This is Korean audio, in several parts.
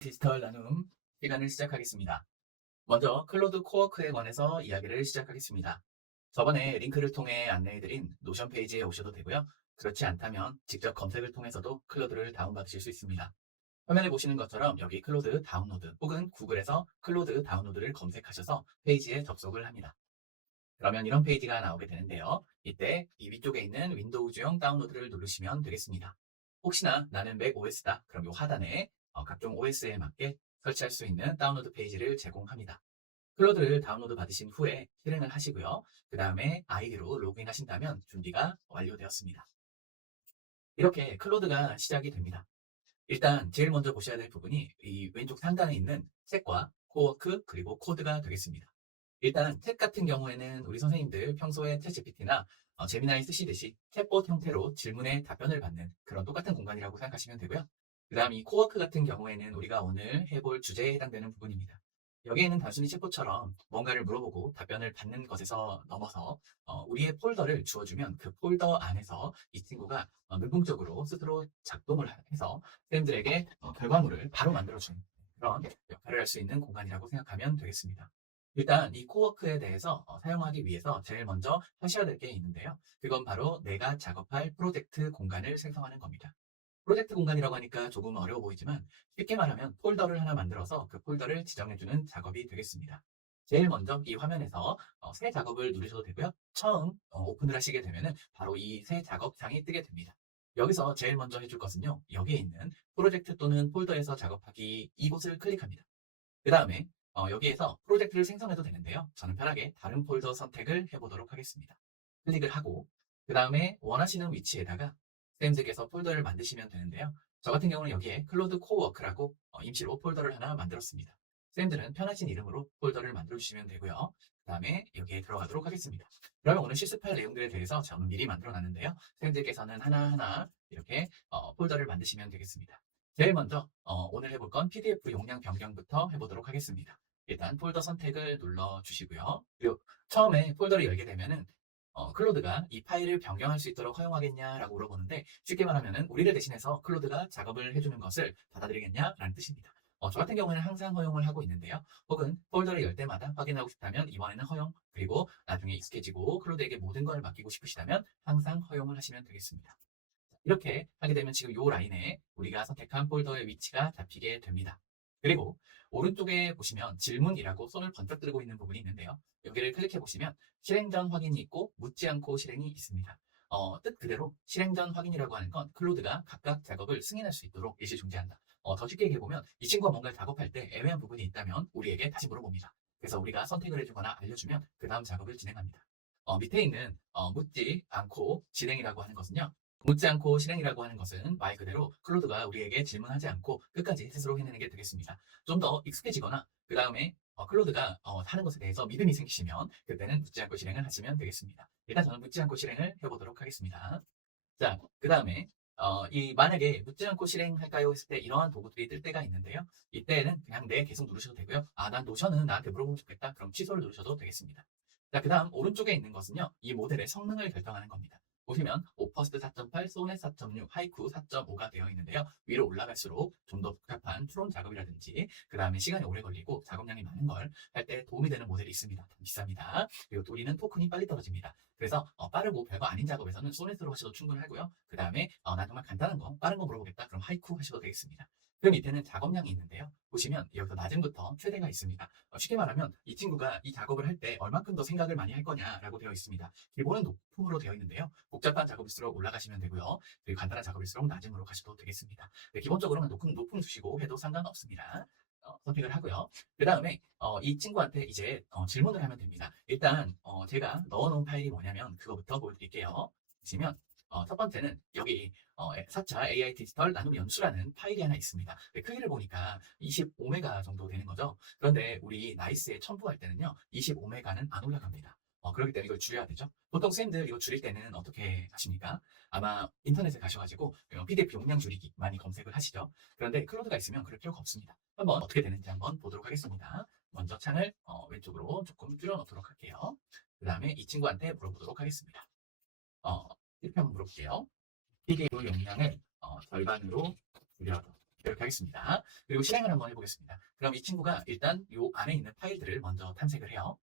디지털 나눔 시간을 시작하겠습니다. 먼저 클로드 코워크에 관해서 이야기를 시작하겠습니다. 저번에 링크를 통해 안내해드린 노션 페이지에 오셔도 되고요. 그렇지 않다면 직접 검색을 통해서도 클로드를 다운받으실 수 있습니다. 화면에 보시는 것처럼 여기 클로드 다운로드 혹은 구글에서 클로드 다운로드를 검색하셔서 페이지에 접속을 합니다. 그러면 이런 페이지가 나오게 되는데요. 이때 이 위쪽에 있는 윈도우즈용 다운로드를 누르시면 되겠습니다. 혹시나 나는 맥 OS다. 그럼 이 하단에 각종 OS에 맞게 설치할 수 있는 다운로드 페이지를 제공합니다. 클로드를 다운로드 받으신 후에 실행을 하시고요. 그 다음에 아이디로 로그인하신다면 준비가 완료되었습니다. 이렇게 클로드가 시작이 됩니다. 일단 제일 먼저 보셔야 될 부분이 이 왼쪽 상단에 있는 책과 코워크 그리고 코드가 되겠습니다. 일단 책 같은 경우에는 우리 선생님들 평소에 챗GPT나 제미나이 쓰시듯이 챗봇 형태로 질문에 답변을 받는 그런 똑같은 공간이라고 생각하시면 되고요. 그 다음 이 코워크 같은 경우에는 우리가 오늘 해볼 주제에 해당되는 부분입니다. 여기에는 단순히 챗봇처럼 뭔가를 물어보고 답변을 받는 것에서 넘어서 우리의 폴더를 주어주면 그 폴더 안에서 이 친구가 능동적으로 스스로 작동을 해서 쌤들에게 결과물을 바로 만들어주는 그런 역할을 할 수 있는 공간이라고 생각하면 되겠습니다. 일단 이 코워크에 대해서 사용하기 위해서 제일 먼저 하셔야 될 게 있는데요. 그건 바로 내가 작업할 프로젝트 공간을 생성하는 겁니다. 프로젝트 공간이라고 하니까 조금 어려워 보이지만 쉽게 말하면 폴더를 하나 만들어서 그 폴더를 지정해주는 작업이 되겠습니다. 제일 먼저 이 화면에서 새 작업을 누르셔도 되고요. 처음 오픈을 하시게 되면은 바로 이 새 작업창이 뜨게 됩니다. 여기서 제일 먼저 해줄 것은요. 여기에 있는 프로젝트 또는 폴더에서 작업하기 이곳을 클릭합니다. 그 다음에 여기에서 프로젝트를 생성해도 되는데요. 저는 편하게 다른 폴더 선택을 해보도록 하겠습니다. 클릭을 하고 그 다음에 원하시는 위치에다가 쌤들께서 폴더를 만드시면 되는데요. 저 같은 경우는 여기에 클로드 코워크라고 임시로 폴더를 하나 만들었습니다. 쌤들은 편하신 이름으로 폴더를 만들어 주시면 되고요. 그 다음에 여기에 들어가도록 하겠습니다. 그러면 오늘 실습할 내용들에 대해서 저는 미리 만들어 놨는데요. 쌤들께서는 하나하나 이렇게 폴더를 만드시면 되겠습니다. 제일 먼저 오늘 해볼 건 PDF 용량 변경부터 해보도록 하겠습니다. 일단 폴더 선택을 눌러주시고요. 그리고 처음에 폴더를 열게 되면은 클로드가 이 파일을 변경할 수 있도록 허용하겠냐라고 물어보는데 쉽게 말하면은 우리를 대신해서 클로드가 작업을 해주는 것을 받아들이겠냐라는 뜻입니다. 저 같은 경우에는 항상 허용을 하고 있는데요. 혹은 폴더를 열 때마다 확인하고 싶다면 이번에는 허용, 그리고 나중에 익숙해지고 클로드에게 모든 걸 맡기고 싶으시다면 항상 허용을 하시면 되겠습니다. 이렇게 하게 되면 지금 이 라인에 우리가 선택한 폴더의 위치가 잡히게 됩니다. 그리고 오른쪽에 보시면 질문이라고 손을 번쩍 들고 있는 부분이 있는데요. 여기를 클릭해 보시면 실행 전 확인이 있고 묻지 않고 실행이 있습니다. 뜻 그대로 실행 전 확인이라고 하는 건 클로드가 각각 작업을 승인할 수 있도록 일시중지한다. 더 쉽게 얘기해 보면 이 친구가 뭔가를 작업할 때 애매한 부분이 있다면 우리에게 다시 물어봅니다. 그래서 우리가 선택을 해주거나 알려주면 그 다음 작업을 진행합니다. 밑에 있는 묻지 않고 진행이라고 하는 것은요. 묻지 않고 실행이라고 하는 것은 말 그대로 클로드가 우리에게 질문하지 않고 끝까지 스스로 해내는 게 되겠습니다. 좀 더 익숙해지거나 그 다음에 클로드가 하는 것에 대해서 믿음이 생기시면 그때는 묻지 않고 실행을 하시면 되겠습니다. 일단 저는 묻지 않고 실행을 해보도록 하겠습니다. 자, 그 다음에 이 만약에 묻지 않고 실행할까요 했을 때 이러한 도구들이 뜰 때가 있는데요. 이때는 그냥 네 계속 누르셔도 되고요. 난 노션은 나한테 물어보면 좋겠다. 그럼 취소를 누르셔도 되겠습니다. 자, 그 다음 오른쪽에 있는 것은요. 이 모델의 성능을 결정하는 겁니다. 보시면 오퍼스트 4.8, 소넷 4.6, 하이쿠 4.5가 되어 있는데요. 위로 올라갈수록 좀 더 복잡한 추론 작업이라든지 그 다음에 시간이 오래 걸리고 작업량이 많은 걸 할 때 도움이 되는 모델이 있습니다. 비쌉니다. 그리고 또 우리는 토큰이 빨리 떨어집니다. 그래서 빠르고 별거 아닌 작업에서는 소넷으로 하셔도 충분하고요. 그 다음에 나 정말 간단한 거, 빠른 거 물어보겠다. 그럼 하이쿠 하셔도 되겠습니다. 그 밑에는 작업량이 있는데요. 보시면 여기서 낮음부터 최대가 있습니다. 쉽게 말하면 이 친구가 이 작업을 할 때 얼만큼 더 생각을 많이 할 거냐라고 되어 있습니다. 기본은 높음으로 되어 있는데요. 복잡한 작업일수록 올라가시면 되고요. 그리고 간단한 작업일수록 낮음으로 가셔도 되겠습니다. 네, 기본적으로는 높음 두시고 해도 상관없습니다. 선택을 하고요. 그 다음에 이 친구한테 이제 질문을 하면 됩니다. 일단 제가 넣어놓은 파일이 뭐냐면 그거부터 보여드릴게요. 보시면 첫 번째는 여기 4차 AI 디지털 나눔 연수라는 파일이 하나 있습니다. 크기를 보니까 25메가 정도 되는 거죠. 그런데 우리 나이스에 첨부할 때는요, 25메가는 안 올라갑니다. 그렇기 때문에 이걸 줄여야 되죠. 보통 쌤들 이거 줄일 때는 어떻게 하십니까? 아마 인터넷에 가셔가지고 PDF 용량 줄이기 많이 검색을 하시죠. 그런데 클로드가 있으면 그럴 필요가 없습니다. 한번 어떻게 되는지 한번 보도록 하겠습니다. 먼저 창을 왼쪽으로 조금 줄여놓도록 할게요. 그 다음에 이 친구한테 물어보도록 하겠습니다. 어, 이렇게 한번 물어볼게요. PDF 용량을 절반으로 줄여라. 이렇게 하겠습니다. 그리고 실행을 한번 해보겠습니다. 그럼 이 친구가 일단 요 안에 있는 파일들을 먼저 탐색을 해요.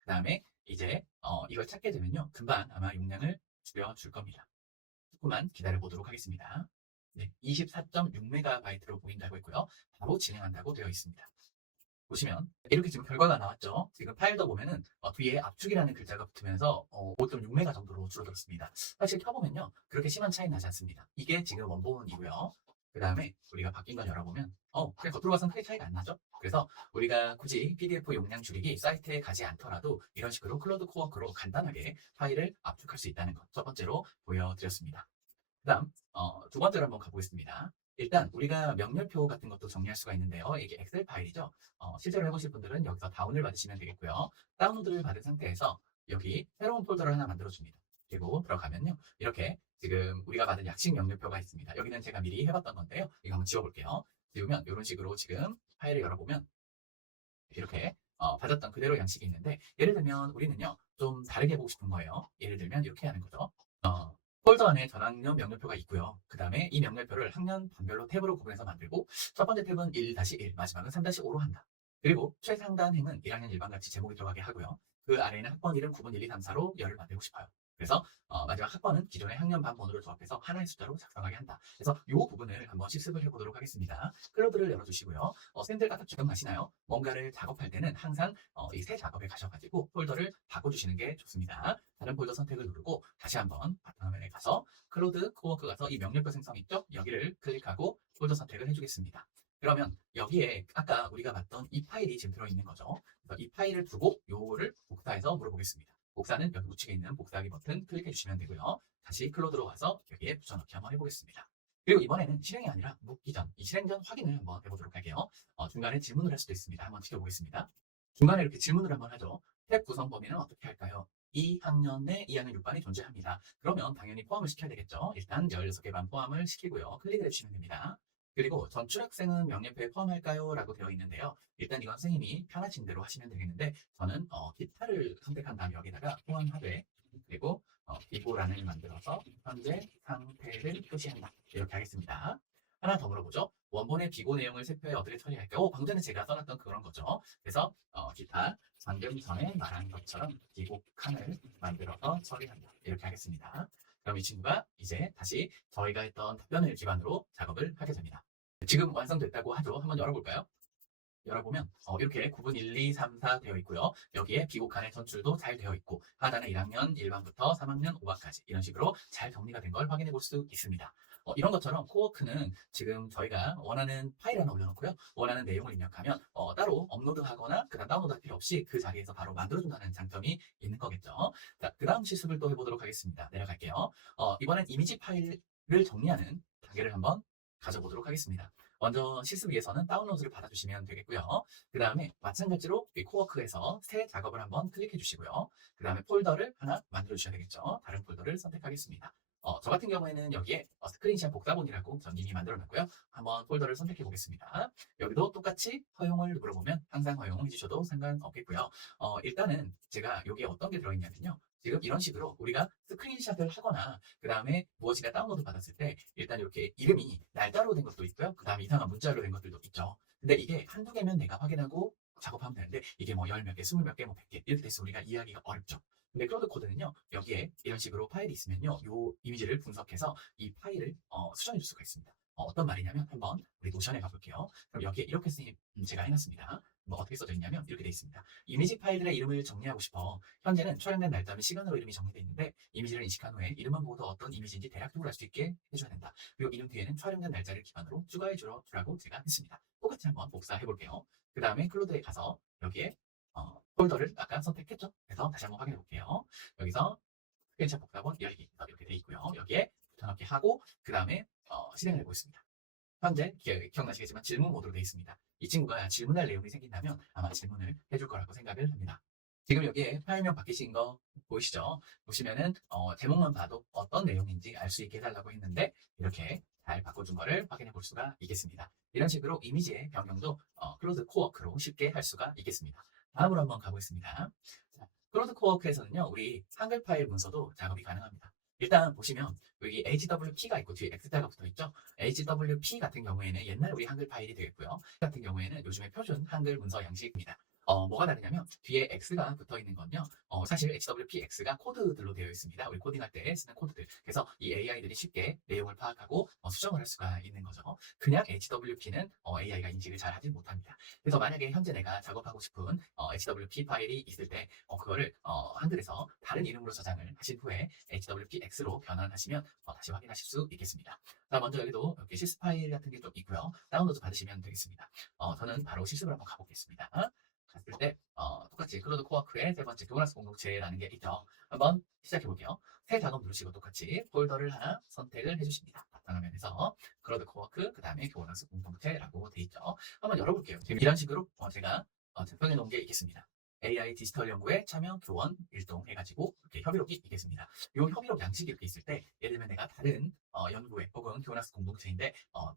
그 다음에 이제 이걸 찾게 되면요. 금방 아마 용량을 줄여줄 겁니다. 조금만 기다려 보도록 하겠습니다. 네, 24.6MB로 보인다고 했고요. 바로 진행한다고 되어 있습니다. 보시면 이렇게 지금 결과가 나왔죠. 지금 파일도 보면은 뒤에 압축이라는 글자가 붙으면서 5.6메가 정도로 줄어들었습니다. 사실 켜보면요. 그렇게 심한 차이 나지 않습니다. 이게 지금 원본이고요. 그 다음에 우리가 바뀐 걸 열어보면 그냥 겉으로 봐서는 크게 차이가 안 나죠. 그래서 우리가 굳이 PDF 용량 줄이기 사이트에 가지 않더라도 이런 식으로 클로드 코어크로 간단하게 파일을 압축할 수 있다는 것 첫 번째로 보여드렸습니다. 그다음 두 번째로 한번 가보겠습니다. 일단 우리가 명렬표 같은 것도 정리할 수가 있는데요. 이게 엑셀 파일이죠. 실제로 해보실 분들은 여기서 다운을 받으시면 되겠고요. 다운로드를 받은 상태에서 여기 새로운 폴더를 하나 만들어줍니다. 그리고 들어가면요. 이렇게 지금 우리가 받은 약식 명렬표가 있습니다. 여기는 제가 미리 해봤던 건데요. 이거 한번 지워볼게요. 지우면 이런 식으로 지금 파일을 열어보면 이렇게 받았던 그대로 양식이 있는데 예를 들면 우리는요. 좀 다르게 해보고 싶은 거예요. 예를 들면 이렇게 하는 거죠. 폴더 안에 전학년 명렬표가 있고요. 그 다음에 이 명렬표를 학년 반별로 탭으로 구분해서 만들고 첫 번째 탭은 1-1, 마지막은 3-5로 한다. 그리고 최상단 행은 1학년 일반같이 제목이 들어가게 하고요. 그 아래에는 학번 이름 9분 1, 2, 3, 4로 열을 만들고 싶어요. 그래서 마지막 학번은 기존의 학년 반 번호를 조합해서 하나의 숫자로 작성하게 한다. 그래서 이 부분을 한번 실습을 해보도록 하겠습니다. 클로드를 열어주시고요. 쌤들 까딱 기억나시나요? 뭔가를 작업할 때는 항상 이 새 작업에 가셔가지고 폴더를 바꿔주시는 게 좋습니다. 다른 폴더 선택을 누르고 다시 한번 바탕화면에 가서 클로드 코워크 가서 이 명령표 생성 있죠? 여기를 클릭하고 폴더 선택을 해주겠습니다. 그러면 여기에 아까 우리가 봤던 이 파일이 지금 들어있는 거죠. 그래서 이 파일을 두고 요거를 복사해서 물어보겠습니다. 복사는 여기 우측에 있는 복사하기 버튼 클릭해 주시면 되고요. 다시 클로드로 가서 여기에 붙여넣기 한번 해보겠습니다. 그리고 이번에는 실행이 아니라 묻기 전, 이 실행 전 확인을 한번 해보도록 할게요. 중간에 질문을 할 수도 있습니다. 한번 지켜보겠습니다. 중간에 이렇게 질문을 한번 하죠. 탭 구성 범위는 어떻게 할까요? 2학년에 2학년 6반이 존재합니다. 그러면 당연히 포함을 시켜야 되겠죠. 일단 16개 반 포함을 시키고요. 클릭을 해주시면 됩니다. 그리고 전출 학생은 명예표에 포함할까요? 라고 되어 있는데요. 일단 이건 선생님이 편하신 대로 하시면 되겠는데 저는 기타를 선택한 다음 여기다가 포함하되 그리고 비고란을 만들어서 현재 상태를 표시한다. 이렇게 하겠습니다. 하나 더 물어보죠. 원본의 비고 내용을 세표에 어떻게 처리할까요? 방금 전에 제가 써놨던 그런 거죠. 그래서 기타 방금 전에 말한 것처럼 비고 칸을 만들어서 처리한다. 이렇게 하겠습니다. 그럼 이 친구가 이제 다시 저희가 했던 답변을 기반으로 작업을 하게 됩니다. 지금 완성됐다고 하죠. 한번 열어볼까요? 열어보면 이렇게 구분 1, 2, 3, 4 되어 있고요. 여기에 비곡칸의 전출도 잘 되어 있고 하단에 1학년 1반부터 3학년 5반까지 이런 식으로 잘 정리가 된 걸 확인해 볼 수 있습니다. 이런 것처럼 코워크는 지금 저희가 원하는 파일 하나 올려놓고요. 원하는 내용을 입력하면 따로 업로드하거나 그다음 다운로드할 필요 없이 그 자리에서 바로 만들어준다는 장점이 있는 거겠죠. 자, 그 다음 실습을 또 해보도록 하겠습니다. 내려갈게요. 이번엔 이미지 파일을 정리하는 단계를 한번 가져보도록 하겠습니다. 먼저 실습 위해서는 다운로드를 받아주시면 되겠고요. 그 다음에 마찬가지로 이 코워크에서 새 작업을 한번 클릭해 주시고요. 그 다음에 폴더를 하나 만들어 주셔야 되겠죠. 다른 폴더를 선택하겠습니다. 저 같은 경우에는 여기에 스크린샷 복사본이라고 전 이미 만들어 놨고요. 한번 폴더를 선택해 보겠습니다. 여기도 똑같이 허용을 눌러보면 항상 허용해 주셔도 상관없겠고요. 일단은 제가 여기에 어떤 게 들어있냐면요. 지금 이런 식으로 우리가 스크린샷을 하거나 그 다음에 무엇인가 다운로드 받았을 때 일단 이렇게 이름이 날짜로 된 것도 있고요. 그 다음에 이상한 문자로 된 것들도 있죠. 근데 이게 한두 개면 내가 확인하고 작업하면 되는데 이게 뭐 10몇 개, 20몇 개, 뭐 100개 이렇게 됐으면 우리가 이해하기가 어렵죠. 근데 클로드 코드는요. 여기에 이런 식으로 파일이 있으면요. 요 이미지를 분석해서 이 파일을 수정해 줄 수가 있습니다. 어떤 말이냐면 한번 우리 노션에 가볼게요. 그럼 여기에 이렇게 선생님 제가 해놨습니다. 뭐 어떻게 써져 있냐면 이렇게 돼 있습니다. 이미지 파일들의 이름을 정리하고 싶어. 현재는 촬영된 날짜 및 시간으로 이름이 정리되어 있는데 이미지를 인식한 후에 이름만 보고도 어떤 이미지인지 대략적으로 알 수 있게 해줘야 된다. 그리고 이름 뒤에는 촬영된 날짜를 기반으로 추가해 주라고 제가 했습니다. 똑같이 한번 복사해 볼게요. 그 다음에 클로드에 가서 여기에 폴더를 아까 선택했죠? 그래서 다시 한번 확인해 볼게요. 여기서 스크린샷 복사본 열기 이렇게 돼 있고요. 여기에 붙여넣기 하고 그 다음에 실행을 해보겠습니다. 현재 기억나시겠지만 질문 모드로 되어 있습니다. 이 친구가 질문할 내용이 생긴다면 아마 질문을 해줄 거라고 생각을 합니다. 지금 여기에 파일명 바뀌신 거 보이시죠? 보시면은 제목만 봐도 어떤 내용인지 알 수 있게 해달라고 했는데 이렇게 잘 바꿔준 거를 확인해 볼 수가 있겠습니다. 이런 식으로 이미지의 변경도 클로드 코워크로 쉽게 할 수가 있겠습니다. 다음으로 한번 가보겠습니다. 자, 클로드 코워크에서는요, 우리 한글 파일 문서도 작업이 가능합니다. 일단 보시면 여기 HWP가 있고 뒤에 X자가 붙어 있죠. HWP 같은 경우에는 옛날 우리 한글 파일이 되겠고요. 같은 경우에는 요즘의 표준 한글 문서 양식입니다. 뭐가 다르냐면 뒤에 X가 붙어 있는 건요. 사실 HWPX가 코드들로 되어 있습니다. 우리 코딩할 때 쓰는 코드들. 그래서 이 AI들이 쉽게 내용을 파악하고 수정을 할 수가 있는 거죠. 그냥 HWP는 AI가 인식을 잘 하지 못합니다. 그래서 만약에 현재 내가 작업하고 싶은 HWP 파일이 있을 때 그거를 한글에서 다른 이름으로 저장을 하신 후에 HWPX로 변환하시면 다시 확인하실 수 있겠습니다. 자, 먼저 여기도 이렇게 실습 파일 같은 게 좀 있고요. 다운로드 받으시면 되겠습니다. 저는 바로 실습을 한번 가보겠습니다. 갔을 때 똑같이 클로드 코워크의 세 번째 교원학습 공동체라는 게 있죠. 한번 시작해 볼게요. 새 작업 누르시고 똑같이 폴더를 하나 선택을 해주십니다. 바탕화면에서 클로드 코워크 그 다음에 교원학습 공동체라고 돼 있죠. 한번 열어볼게요. 지금 이런 식으로 제가 작성해 놓은 게 있겠습니다. AI 디지털 연구에 참여 교원 일동 해가지고 이렇게 협의록이 있겠습니다. 이 협의록 양식이 이렇게 있을 때 예를 들면 내가 다른 연구회 혹은 교원학습 공동체인데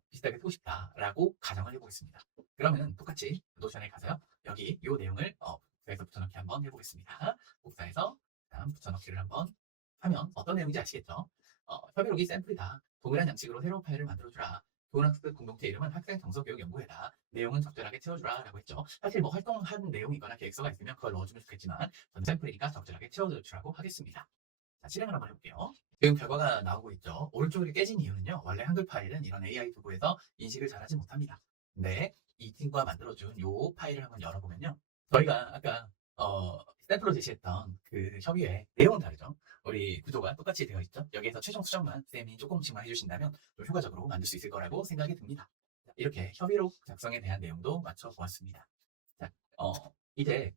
비슷하게 쓰고 싶다라고 가정을 해보겠습니다. 그러면 똑같이 노션에 가서요. 여기 이 내용을 복사해서 붙여넣기 한번 해보겠습니다. 복사해서 다음 붙여넣기를 한번 하면 어떤 내용인지 아시겠죠? 협의록이 샘플이다. 동일한 양식으로 새로운 파일을 만들어주라. 교원학습 공동체 이름은 학생 정서교육연구회다. 내용은 적절하게 채워주라 라고 했죠. 사실 뭐 활동한 내용이거나 계획서가 있으면 그걸 넣어주면 좋겠지만 전 샘플이니까 적절하게 채워주라고 하겠습니다. 자, 실행을 한번 해볼게요. 지금 결과가 나오고 있죠. 오른쪽이 깨진 이유는요. 원래 한글 파일은 이런 AI 도구에서 인식을 잘하지 못합니다. 근데 이 친구가 만들어준 이 파일을 한번 열어보면요. 저희가 아까 샘플로 제시했던 그 협의회 내용은 다르죠. 우리 구조가 똑같이 되어 있죠. 여기에서 최종 수정만 쌤이 조금씩만 해주신다면 좀 효과적으로 만들 수 있을 거라고 생각이 듭니다. 자, 이렇게 협의록 작성에 대한 내용도 맞춰보았습니다. 자, 이제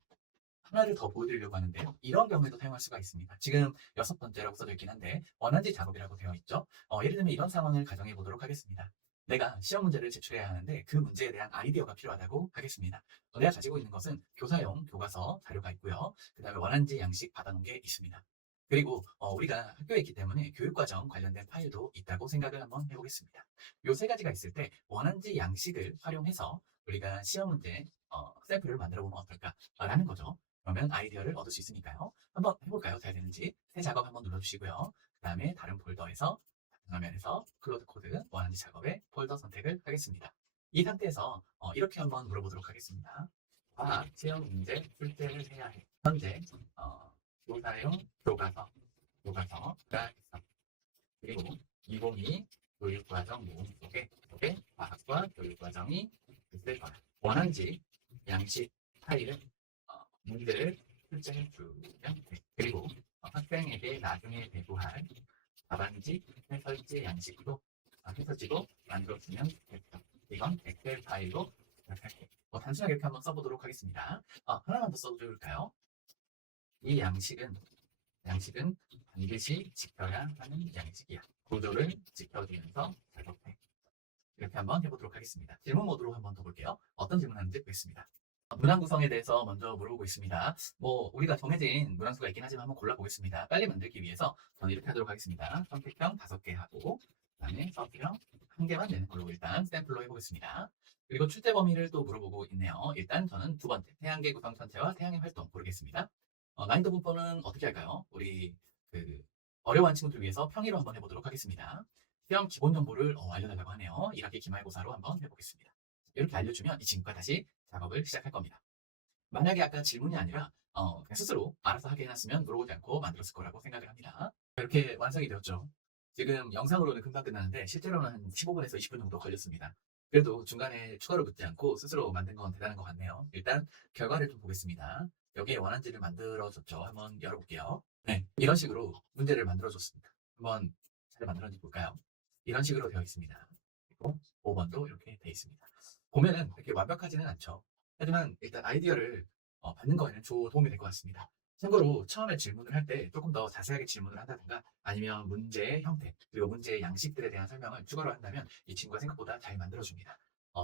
하나를 더 보여드리려고 하는데요. 이런 경우에도 사용할 수가 있습니다. 지금 6번째라고 써져 있긴 한데 원한지 작업이라고 되어 있죠. 예를 들면 이런 상황을 가정해 보도록 하겠습니다. 내가 시험 문제를 제출해야 하는데 그 문제에 대한 아이디어가 필요하다고 하겠습니다. 내가 가지고 있는 것은 교사용 교과서 자료가 있고요. 그 다음에 원한지 양식 받아놓은 게 있습니다. 그리고 우리가 학교에 있기 때문에 교육과정 관련된 파일도 있다고 생각을 한번 해보겠습니다. 이 세 가지가 있을 때 원한지 양식을 활용해서 우리가 시험 문제 샘플을 만들어 보면 어떨까라는 거죠. 그러면 아이디어를 얻을 수 있으니까요. 한번 해볼까요? 잘 되는지. 새 작업 한번 눌러주시고요. 그 다음에 다른 폴더에서 화면에서 클로드 코드 원하는 작업에 폴더 선택을 하겠습니다. 이 상태에서 이렇게 한번 물어보도록 하겠습니다. 과학 시험 문제 출제를 해야 해. 현재 교사용 교과서가 있어. 그리고 2022 교육과정 모음 속에 과학과 교육과정이 있을 거야. 원하는지 양식 파일은 문제를 출제해 주면 돼. 그리고 학생에게 나중에 배부할 답안지 해설지 양식도 해설지도 만들어주면 좋겠다. 이건 엑셀 파일로 시작할게. 단순하게 이렇게 한번 써보도록 하겠습니다. 하나만 더 써줄까요? 이 양식은 반드시 지켜야 하는 양식이야. 구조를 지켜주면서 작업해. 이렇게 한번 해보도록 하겠습니다. 질문 모드로 한번 더 볼게요. 어떤 질문하는지 보겠습니다. 문항 구성에 대해서 먼저 물어보고 있습니다. 우리가 정해진 문항수가 있긴 하지만 한번 골라보겠습니다. 빨리 만들기 위해서 저는 이렇게 하도록 하겠습니다. 선택형 5개 하고, 그 다음에 서술형 1개만 내는 걸로 일단 샘플로 해보겠습니다. 그리고 출제 범위를 또 물어보고 있네요. 일단 저는 두 번째, 태양계 구성 전체와 태양의 활동 고르겠습니다. 난이도 분포는 어떻게 할까요? 우리 어려워하는 친구들 위해서 평의로 한번 해보도록 하겠습니다. 시험 기본 정보를 알려달라고 하네요. 1학기 기말고사로 한번 해보겠습니다. 이렇게 알려주면 이 친구가 다시 작업을 시작할 겁니다. 만약에 아까 질문이 아니라 그냥 스스로 알아서 하게 해놨으면 물어보지 않고 만들었을 거라고 생각을 합니다. 이렇게 완성이 되었죠. 지금 영상으로는 금방 끝나는데 실제로는 한 15분에서 20분 정도 걸렸습니다. 그래도 중간에 추가로 묻지 않고 스스로 만든 건 대단한 것 같네요. 일단 결과를 좀 보겠습니다. 여기에 원한지를 만들어줬죠. 한번 열어볼게요. 네, 이런 식으로 문제를 만들어줬습니다. 한번 잘 만들었는지 볼까요? 이런 식으로 되어 있습니다. 그리고 5번도 이렇게 되어 있습니다. 보면은 이렇게 완벽하지는 않죠. 하지만 일단 아이디어를 받는 거에는 도움이 될 것 같습니다. 참고로 처음에 질문을 할 때 조금 더 자세하게 질문을 한다든가 아니면 문제의 형태 그리고 문제의 양식들에 대한 설명을 추가로 한다면 이 친구가 생각보다 잘 만들어줍니다.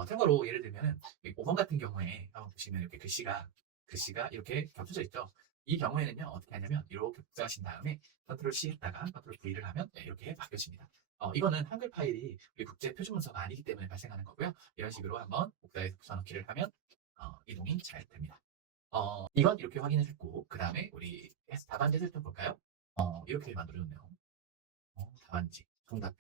참고로 예를 들면 5번 같은 경우에 한번 보시면 이렇게 글씨가 이렇게 겹쳐져 있죠. 이 경우에는요 어떻게 하냐면 이렇게 복사하신 다음에 컨트롤 C 했다가 컨트롤 V를 하면 이렇게 바뀌어집니다. 이거는 한글 파일이 우리 국제 표준 문서가 아니기 때문에 발생하는 거고요. 이런 식으로 한번 복사해서 붙여넣기를 하면 이동이 잘 됩니다. 이건 이렇게 확인을 했고 그 다음에 우리 답안지를 좀 볼까요? 이렇게 만들어줬네요. 답안지, 정답표.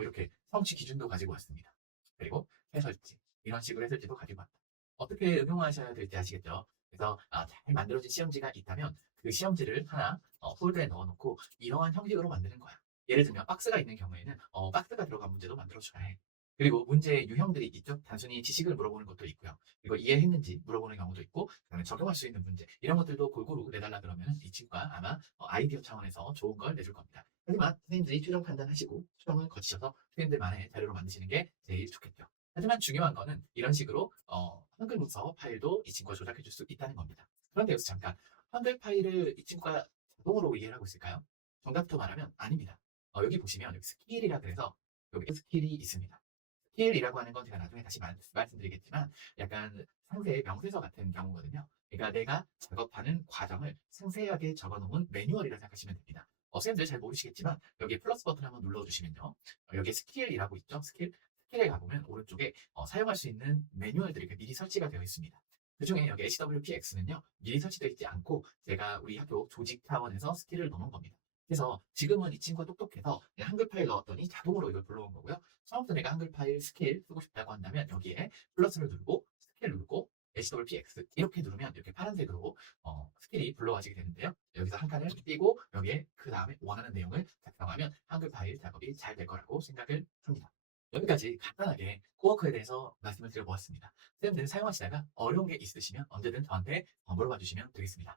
이렇게 성취 기준도 가지고 왔습니다. 그리고 해설지, 이런 식으로 해설지도 가지고 왔다. 어떻게 응용하셔야 될지 아시겠죠? 그래서 잘 만들어진 시험지가 있다면 그 시험지를 하나 폴더에 넣어놓고 이러한 형식으로 만드는 거야. 예를 들면 박스가 있는 경우에는 박스가 들어간 문제도 만들어줘야 해. 그리고 문제의 유형들이 있죠. 단순히 지식을 물어보는 것도 있고요. 그리고 이해했는지 물어보는 경우도 있고, 그다음에 적용할 수 있는 문제 이런 것들도 골고루 내달라 그러면 이 친구가 아마 아이디어 차원에서 좋은 걸 내줄 겁니다. 하지만 선생님들이 최종 판단하시고 수정을 거치셔서 선생님들만의 자료로 만드시는 게 제일 좋겠죠. 하지만 중요한 거는 이런 식으로 한글 문서 파일도 이 친구가 조작해 줄 수 있다는 겁니다. 그런데 여기서 잠깐, 한글 파일을 이 친구가 자동으로 이해를 하고 있을까요? 정답부터 말하면 아닙니다. 여기 보시면 여기 스킬이라 그래서 여기 스킬이 있습니다. 스킬이라고 하는 건 제가 나중에 다시 말씀드리겠지만 약간 상세의 명세서 같은 경우거든요. 그러니까 내가 작업하는 과정을 상세하게 적어놓은 매뉴얼이라 생각하시면 됩니다. 선생님들 잘 모르시겠지만 여기 플러스 버튼 한번 눌러주시면요. 여기 스킬이라고 있죠. 스킬에 가보면 오른쪽에 사용할 수 있는 매뉴얼들이 미리 설치가 되어 있습니다. 그중에 여기 HWPX는요. 미리 설치되어 있지 않고 제가 우리 학교 조직 차원에서 스킬을 넣은 겁니다. 그래서 지금은 이 친구가 똑똑해서 그냥 한글 파일 넣었더니 자동으로 이걸 불러온 거고요. 처음부터 내가 한글 파일 스킬 쓰고 싶다고 한다면 여기에 플러스를 누르고 스킬 누르고 HWPX 이렇게 누르면 이렇게 파란색으로 스킬이 불러와지게 되는데요. 여기서 한 칸을 띄고 여기에 그 다음에 원하는 내용을 작성하면 한글 파일 작업이 잘 될 거라고 생각을 합니다. 여기까지 간단하게 코어크에 대해서 말씀을 드려보았습니다. 선생님들 사용하시다가 어려운 게 있으시면 언제든 저한테 물어봐 주시면 되겠습니다.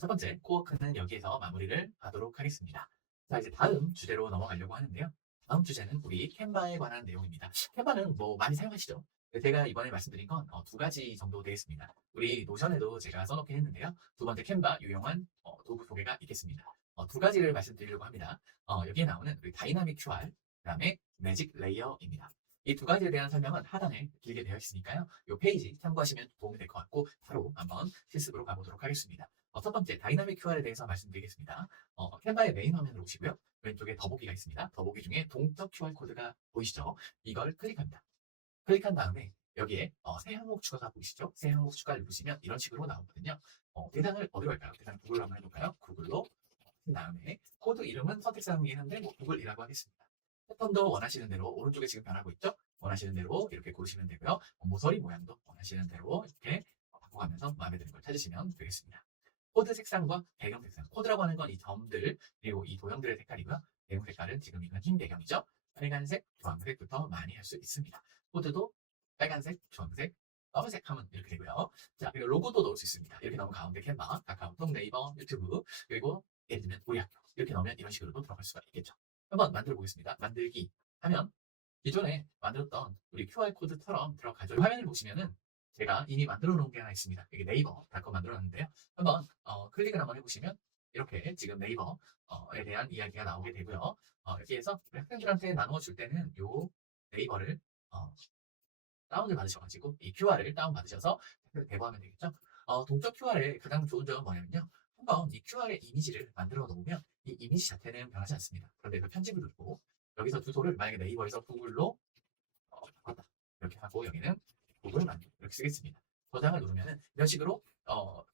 첫 번째 코어크는 여기에서 마무리를 하도록 하겠습니다. 자, 이제 다음 주제로 넘어가려고 하는데요. 다음 주제는 우리 캔바에 관한 내용입니다. 캔바는 뭐 많이 사용하시죠? 제가 이번에 말씀드린 건 두 가지 정도 되겠습니다. 우리 노션에도 제가 써놓긴 했는데요. 두 번째 캔바 유용한 도구 소개가 있겠습니다. 두 가지를 말씀드리려고 합니다. 여기에 나오는 우리 다이나믹 QR, 그 다음에 매직 레이어입니다. 이 두 가지에 대한 설명은 하단에 길게 되어 있으니까요. 이 페이지 참고하시면 도움이 될 것 같고 바로 한번 실습으로 가보도록 하겠습니다. 첫 번째 다이나믹 QR에 대해서 말씀드리겠습니다. 캔바의 메인 화면으로 오시고요. 왼쪽에 더보기가 있습니다. 더보기 중에 동적 QR 코드가 보이시죠? 이걸 클릭합니다. 클릭한 다음에 여기에 새 항목 추가가 보이시죠? 새 항목 추가를 누르시면 이런 식으로 나오거든요. 대상을 어디로 할까요? 대상 구글로 한번 해볼까요? 구글로 그 다음에 코드 이름은 선택사항이긴 한데 뭐 구글이라고 하겠습니다. 패턴도 원하시는 대로 오른쪽에 지금 변하고 있죠? 원하시는 대로 이렇게 고르시면 되고요. 모서리 모양도 원하시는 대로 이렇게 바꿔가면서 마음에 드는 걸 찾으시면 되겠습니다. 코드 색상과 배경 색상. 코드라고 하는 건 이 점들 그리고 이 도형들의 색깔이고요. 배경 색깔은 지금 이건 흰 배경이죠. 빨간색, 주황색부터 많이 할 수 있습니다. 코드도 빨간색, 주황색, 검은색 하면 이렇게 되고요. 자, 그리고 로고도 넣을 수 있습니다. 이렇게 넣으면 가운데 캔바, 카카오톡, 네이버, 유튜브, 그리고 예를 들면 우리 학교 이렇게 넣으면 이런 식으로도 들어갈 수가 있겠죠. 한번 만들어 보겠습니다. 만들기 하면 기존에 만들었던 우리 QR코드처럼 들어가죠. 화면을 보시면은 제가 이미 만들어 놓은 게 하나 있습니다. 이게 네이버닷컴 만들어 놨는데요. 한번 클릭을 한번 해보시면 이렇게 지금 네이버에 대한 이야기가 나오게 되고요. 여기에서 학생들한테 나누어 줄 때는 요 네이버를 다운을 받으셔가지고 이 QR을 다운 받으셔서 배부하면 되겠죠. 동적 QR의 가장 좋은 점은 뭐냐면요. 한번 이 QR의 이미지를 만들어 놓으면 이 이미지 자체는 변하지 않습니다. 그런데 그 편집을 누르고 여기서 주소를 만약에 네이버에서 구글로 바꿨다 이렇게 하고 여기는 구글 만들 이렇게 쓰겠습니다. 저장을 누르면은 이런 식으로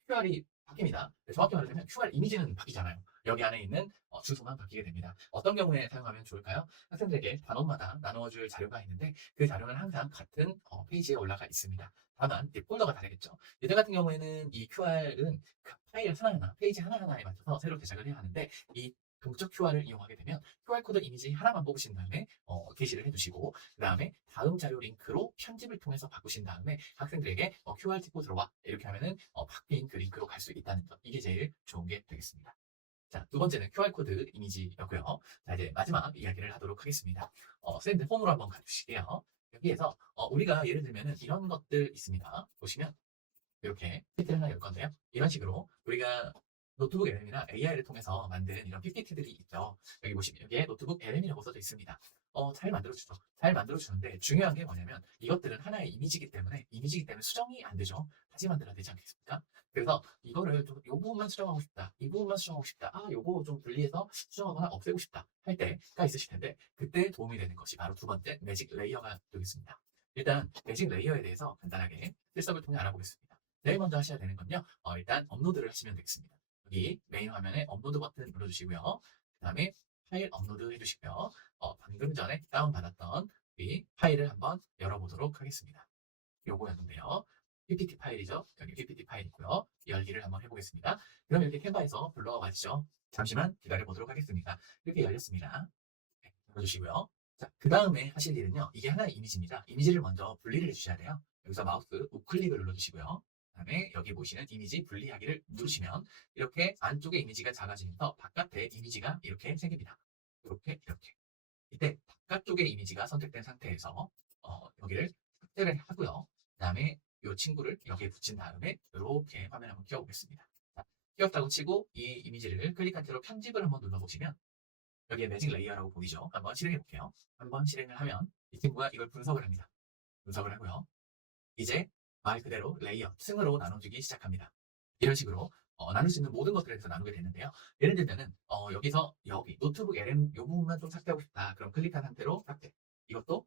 QR이 바뀝니다. 정확히 말하자면 QR 이미지는 바뀌잖아요. 여기 안에 있는 주소만 바뀌게 됩니다. 어떤 경우에 사용하면 좋을까요? 학생들에게 단원마다 나누어줄 자료가 있는데 그 자료는 항상 같은 페이지에 올라가 있습니다. 다만 이 폴더가 다르겠죠. 얘들 같은 경우에는 이 QR은 그 파일 하나하나, 페이지 하나하나에 맞춰서 새로 제작을 해야 하는데 이 동적 QR을 이용하게 되면 QR코드 이미지 하나만 뽑으신 다음에 게시를 해주시고 그 다음에 다음 자료 링크로 편집을 통해서 바꾸신 다음에 학생들에게 QR 찍고 들어와 이렇게 하면은 바뀐 그 링크로 갈 수 있다는 점 이게 제일 좋은 게 되겠습니다. 자, 두 번째는 QR코드 이미지였고요. 자, 이제 마지막 이야기를 하도록 하겠습니다. 선생님들 홈으로 한번 가주시게요. 여기에서 우리가 예를 들면은 이런 것들 있습니다. 보시면 이렇게 PPT를 하나 열 건데요. 이런 식으로 우리가 노트북 LM이나 AI를 통해서 만든 이런 PPT들이 있죠. 여기 보시면 여기에 노트북 LM이라고 써져 있습니다. 잘 만들어주죠. 잘 만들어주는데 중요한 게 뭐냐면 이것들은 하나의 이미지이기 때문에 수정이 안 되죠. 다시 만들어야 되지 않겠습니까? 그래서 이거를 좀 이 부분만 수정하고 싶다. 이 부분만 수정하고 싶다. 요거 좀 분리해서 수정하거나 없애고 싶다. 할 때가 있으실 텐데 그때 도움이 되는 것이 바로 두 번째 매직 레이어가 되겠습니다. 일단 매직 레이어에 대해서 간단하게 실습을 통해 알아보겠습니다. 제일 먼저 하셔야 되는 건요. 일단 업로드를 하시면 되겠습니다. 여기 메인 화면에 업로드 버튼 눌러주시고요. 그 다음에 파일 업로드 해주시고요. 방금 전에 다운받았던 이 파일을 한번 열어보도록 하겠습니다. 요거였는데요. PPT 파일이죠. 여기 PPT 파일 있고요. 열기를 한번 해보겠습니다. 그럼 이렇게 캔바에서 불러와지죠. 잠시만 기다려보도록 하겠습니다. 이렇게 열렸습니다. 네, 열어주시고요. 자, 그 다음에 하실 일은요. 이게 하나의 이미지입니다. 이미지를 먼저 분리를 해주셔야 돼요. 여기서 마우스 우클릭을 눌러주시고요. 그다음에 여기 보시는 이미지 분리하기를 누르시면 이렇게 안쪽에 이미지가 작아지면서 바깥에 이미지가 이렇게 생깁니다. 이렇게. 이때 바깥쪽의 이미지가 선택된 상태에서 여기를 삭제를 하고요. 그다음에 이 친구를 여기에 붙인 다음에 이렇게 화면 한번 키워보겠습니다. 자, 키웠다고 치고 이 이미지를 클릭한 채로 편집을 한번 눌러보시면 여기에 매직 레이어라고 보이죠? 한번 실행해 볼게요. 한번 실행을 하면 이 친구가 이걸 분석을 합니다. 분석을 하고요. 이제 말 그대로 레이어, 층으로 나눠주기 시작합니다. 이런 식으로 나눌 수 있는 모든 것들에 대해서 나누게 되는데요. 예를 들면은 여기서 여기 노트북 LM 이 부분만 좀 삭제하고 싶다. 그럼 클릭한 상태로 삭제. 이것도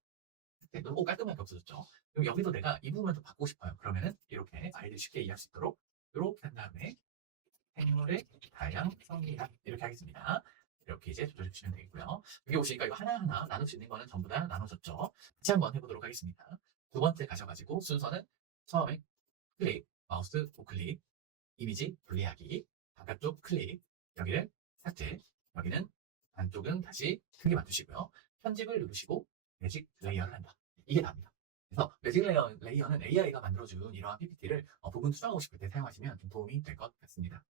삭제. 너무 깔끔하게 없어졌죠. 그럼 여기서 내가 이 부분만 좀 바꾸고 싶어요. 그러면은 이렇게 아이들이 쉽게 이해할 수 있도록 이렇게 한 다음에 생물의 다양성이다. 이렇게 하겠습니다. 이렇게 이제 조절해 주시면 되겠고요. 여기 오시니까 이거 하나하나 나눌 수 있는 거는 전부 다 나눠졌죠. 같이 한번 해보도록 하겠습니다. 두 번째 가셔가지고 순서는 처음에 클릭, 마우스 우클릭, 이미지 분리하기, 바깥쪽 클릭, 여기를 삭제, 여기는 안쪽은 다시 크게 맞추시고요. 편집을 누르시고 매직 레이어를 한다. 이게 답니다. 그래서 매직 레이어는 AI가 만들어준 이러한 PPT를 부분 수정하고 싶을 때 사용하시면 좀 도움이 될 것 같습니다.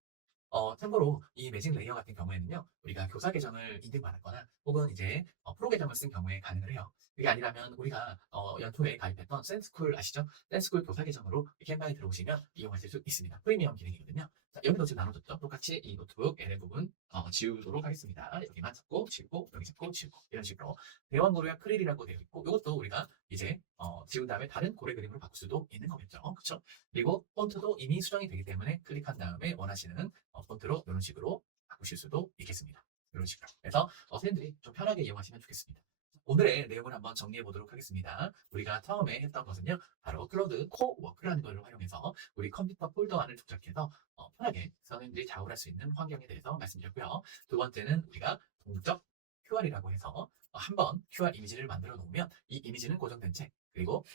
참고로 이 매직 레이어 같은 경우에는요, 우리가 교사 계정을 인증받았거나 혹은 이제 프로 계정을 쓴 경우에 가능을 해요. 그게 아니라면 우리가 연초에 가입했던 센스쿨 아시죠? 센스쿨 교사 계정으로 캔바에 들어오시면 이용하실 수 있습니다. 프리미엄 기능이거든요. 자, 여기도 지금 나눠졌죠? 똑같이 이 노트북 LM 부분 지우도록 하겠습니다. 여기만 잡고 지우고 여기 잡고 지우고 이런 식으로 대왕 고려 크릴이라고 되어 있고 이것도 우리가 이제 지운 다음에 다른 고래 그림으로 바꿀 수도 있는 거겠죠. 그렇죠? 그리고 폰트도 이미 수정이 되기 때문에 클릭한 다음에 원하시는 폰트로 이런 식으로 바꾸실 수도 있겠습니다. 이런 식으로. 그래서 선생님들이 좀 편하게 이용하시면 좋겠습니다. 오늘의 내용을 한번 정리해 보도록 하겠습니다. 우리가 처음에 했던 것은요, 바로 클로드 코워크라는 걸 활용해서 우리 컴퓨터 폴더 안을 조작해서 편하게 선생님들이 작업할 수 있는 환경에 대해서 말씀드렸고요. 두 번째는 우리가 동적 QR이라고 해서 한번 QR 이미지를 만들어 놓으면 이 이미지는 고정된 채 그리고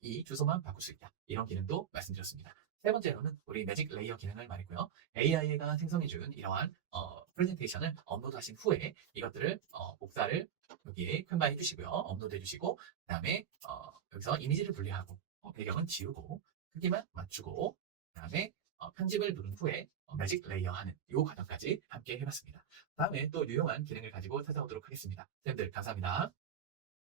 이 주소만 바꿀 수 있다. 이런 기능도 말씀드렸습니다. 세 번째로는 우리 매직 레이어 기능을 말했고요. AI가 생성해준 이러한 프레젠테이션을 업로드하신 후에 이것들을 복사를 여기에 큰바에 해주시고요. 업로드 해주시고 그 다음에 여기서 이미지를 분리하고 배경은 지우고 크기만 맞추고 그 다음에 편집을 누른 후에 매직 레이어 하는 이 과정까지 함께 해봤습니다. 다음에 또 유용한 기능을 가지고 찾아오도록 하겠습니다. 선생님들 감사합니다.